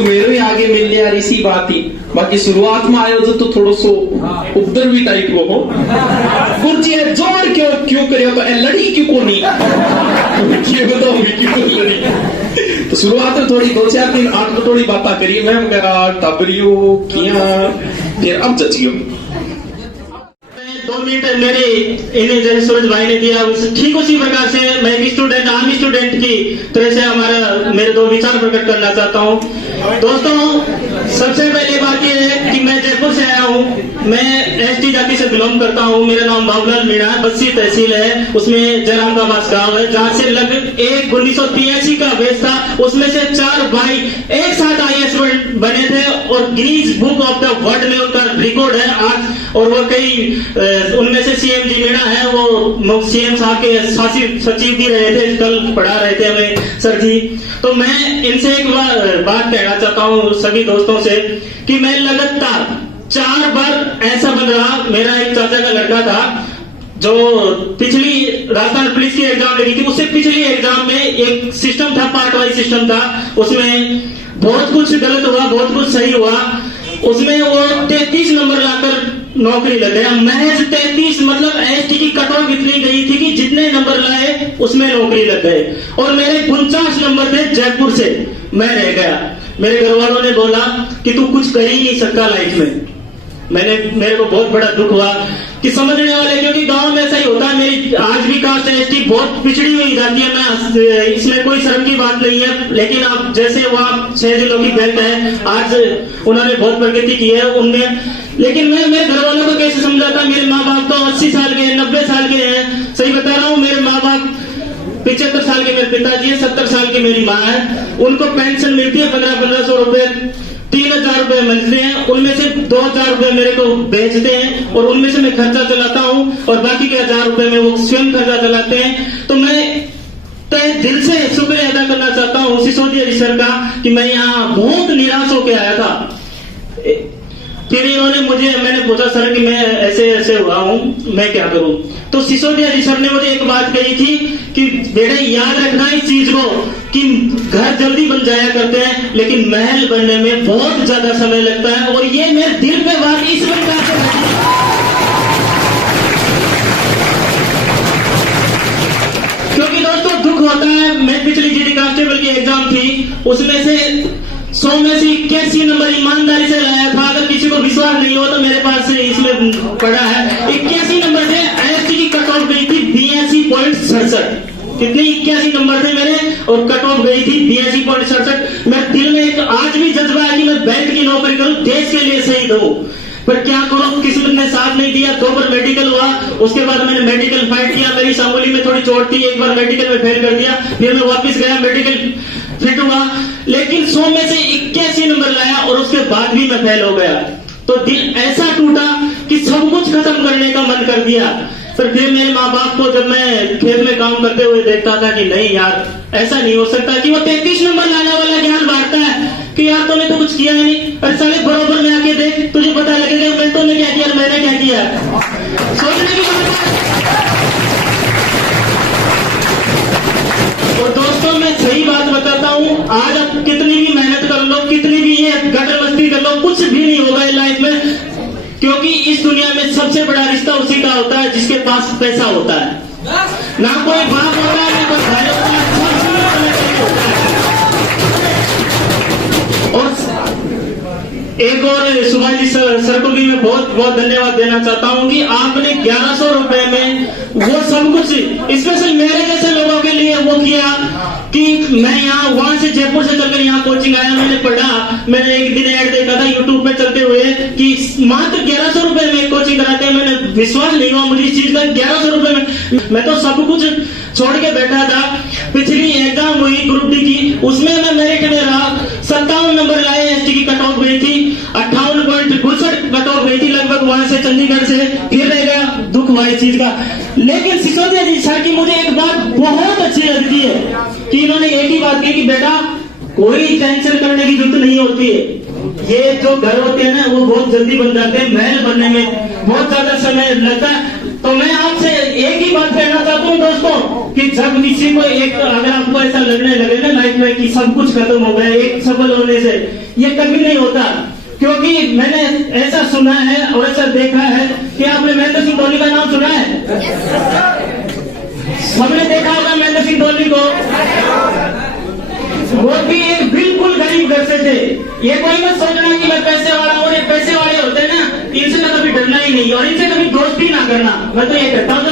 तो मेरे आगे मिल यार इसी बात ही। बाकी शुरुआत में आयो तो थोड़ो सो उपद्रवी टाइप को हो गुरुजी जोड़ क्यों करियो तो लड़ी क्यों को नहीं क्यों बताऊंगी क्यों लड़ी। तो शुरुआत में थोड़ी 2-4 दिन आठ में थोड़ी बातें करी मैं टबरियो किया फिर अब जचियो 2 मिनट मेरे इन्हें जैसे सूरज भाई ने दिया ठीक उसी प्रकार से मैं भी स्टूडेंट आम स्टूडेंट की तरह से मेरे 2 विचार प्रकट करना चाहता हूँ। दोस्तों सबसे पहली बात यह है कि मैं जयपुर से आया हूँ। मैं एसटी जाति से बिलोंग करता हूँ। मेरा नाम बाबूलाल मीणा है। बस्सी तहसील है, उसमें जयराम का बास गाँव है, जहाँ से लगभग 1983 का बेस था। उसमें से 4 भाई एक साथ IAS बने थे और Guinness book of the world में उनका रिकॉर्ड है आज। और वो कई उनमें से CM जी मीणा है, वो CM साहब के सचिव भी रहे थे, कल पढ़ा रहे थे हमें सर जी। तो मैं इनसे एक बात कहना चाहता हूँ सभी दोस्तों से कि मैं लगातार 4 बार ऐसा बन रहा। मेरा एक चाचा का लड़का था जो पिछली राजस्थान पुलिस की एग्जाम लगी थी, उससे पिछली एग्जाम में एक सिस्टम था, पार्ट वाइज सिस्टम था। उसमें बहुत कुछ गलत हुआ, बहुत कुछ सही हुआ। उसमें वो 33 नंबर लाकर नौकरी लग गया। महज 33, मतलब एसटी की कट ऑफ इतनी गई थी कि जितने नंबर लाए उसमें नौकरी लग गए। और मेरे 49 नंबर थे जयपुर से, मैं रह गया। मेरे घर वालों ने बोला कि तू कुछ कर ही नहीं सकता लाइफ में। मेरे को बहुत बड़ा दुख हुआ कि समझने वाले, क्योंकि गांव में ऐसा ही होता है। मेरी आज भी कास्ट एसटी बहुत पिछड़ी हुई जाती है। मैं इसमें कोई शर्म की बात नहीं है, लेकिन अब जैसे वहाँ 6 जिलों की बेल्ट है, आज उन्होंने बहुत प्रगति की है उनमें। लेकिन मैं मेरे घर वालों को कैसे समझाता। मेरे माँ बाप तो 80 साल के 90 साल के हैं, सही बता रहा हूँ। मेरे माँ बाप 75 साल के मेरे पिताजी है, 70 साल की मेरी माँ है। उनको पेंशन मिलती है 1500 रुपए, 3000 रुपए मिलते हैं। उनमें से 2000 रुपए मेरे को भेजते हैं और उनमें से मैं खर्चा चलाता हूँ और बाकी के 1000 रुपए में वो स्वयं खर्चा चलाते हैं। तो मैं तय दिल से शुक्रिया अदा करना चाहता हूँ सिसोदिया जी सर का कि मैं यहाँ बहुत निराश होकर आया था। फिर इन्होंने मैंने पूछा सर कि मैं ऐसे हुआ हूँ, मैं क्या करूँ। तो सिसोदिया जी सर ने मुझे एक बात कही थी कि बेटे याद रखना इस चीज को कि घर जल्दी बन जाया करते हैं लेकिन महल बनने में बहुत ज्यादा समय लगता है। और ये मेरे दिल पे बात इस प्रकार से क्योंकि दोस्तों दुख होता है। मैं पिछली जीडी कांस्टेबल की एग्जाम थी, उसमें से 100 में से 81 नंबर ईमानदारी से लाया था। अगर किसी को विश्वास नहीं हो तो मेरे पास से इसमें पड़ा है। 81 नंबर से IST की कट ऑफ गई थी 82.67। कितने 81 नंबर थे मेरे और कट ऑफ गई थी 82.67। मेरे दिल में एक आज भी जज्बा है कि मैं बैंक की नौकरी करूं, देश के लिए शहीद हूं। पर क्या करूं, किस्मत ने साथ नहीं दिया। 2 बार मेडिकल हुआ, उसके बाद मैंने मेडिकल फाइट किया। मेरी सांगोली में थोड़ी चोट थी, एक बार मेडिकल में फेल कर दिया, फिर मैं वापस गया, मेडिकल फिट हुआ, लेकिन 100 में से 81 नंबर लाया और उसके बाद भी मैं फेल हो गया। तो दिल ऐसा टूटा कि सब कुछ खत्म करने का मन कर दिया। फिर मेरे माँ बाप को जब मैं खेत में काम करते हुए देखता था कि नहीं यार ऐसा नहीं हो सकता कि वो 33 नंबर लाने वाला ज्ञान बांटता है कि यार तूने तो कुछ किया ही नहीं। अरे साले बराबर में आके देख, तुझे पता लगेगा मैं तूने क्या किया, मैंने क्या किया। सोचने की बात है। और दोस्तों मैं सही बात बताता हूँ, आज आप कितनी भी मेहनत कर लो, कितनी भी ये गटर मस्ती कर लो, कुछ भी नहीं होगा लाइफ में। क्योंकि इस दुनिया में सबसे बड़ा रिश्ता उसी का होता है जिसके पास पैसा होता है। ना कोई बाप होता है, ना कोई भाई होता है, और एक और सुभाष जी सर को भी मैं बहुत बहुत धन्यवाद देना चाहता हूँ कि आपने 1100 रुपए में वो सब कुछ स्पेशल मेरे जैसे लोगों के लिए वो किया कि मैं यहाँ वहां से जयपुर से चलकर यहाँ कोचिंग आया। मैंने पढ़ा, मैंने एक दिन ऐड देखा था यूट्यूब पे चलते हुए कि मात्र 1100 रुपए में कोचिंग कराते हैं। मैंने विश्वास नहीं हुआ मुझे इस चीज का, 1100 रुपए में। मैं तो सब कुछ छोड़ के बैठा था। पिछली एग्जाम हुई ग्रुप डी की, उसमें मैं मेरिट में रहा, 57 नंबर लाए। एसटी की कट ऑफ गई थी 58.62 कट ऑफ गई थी लगभग वहां से चंडीगढ़ से, फिर रह गया। दुख हुआ इस चीज का। लेकिन सिसोदिया जी सर की मुझे एक बात बहुत अच्छी लगती है कि इन्होंने एक ही बात की कि बेटा कोई टेंशन करने की जरूरत नहीं होती है। ये जो घर होते हैं ना वो बहुत जल्दी बन जाते हैं, महल बनने में बहुत ज्यादा समय लगता है। तो मैं आपसे एक ही बात कहना चाहता हूँ दोस्तों कि जब किसी को एक अगर आपको ऐसा लगने लगे ना लाइफ में कि सब कुछ खत्म हो गया एक सफल होने से, ये कभी नहीं होता। क्योंकि मैंने ऐसा सुना है और ऐसा देखा है कि आपने महेंद्र सिंह धोनी का नाम सुना है? सबने देखा होगा महेंद्र सिंह धोनी को। वो भी एक बिल्कुल गरीब घर से थे। ये कोई मत सोचना कि मैं पैसे वाला हूँ। ये पैसे वाले होते हैं ना, इनसे तो कभी डरना ही नहीं और इनसे कभी दोस्ती ना करना। मैं तो ये कहता हूँ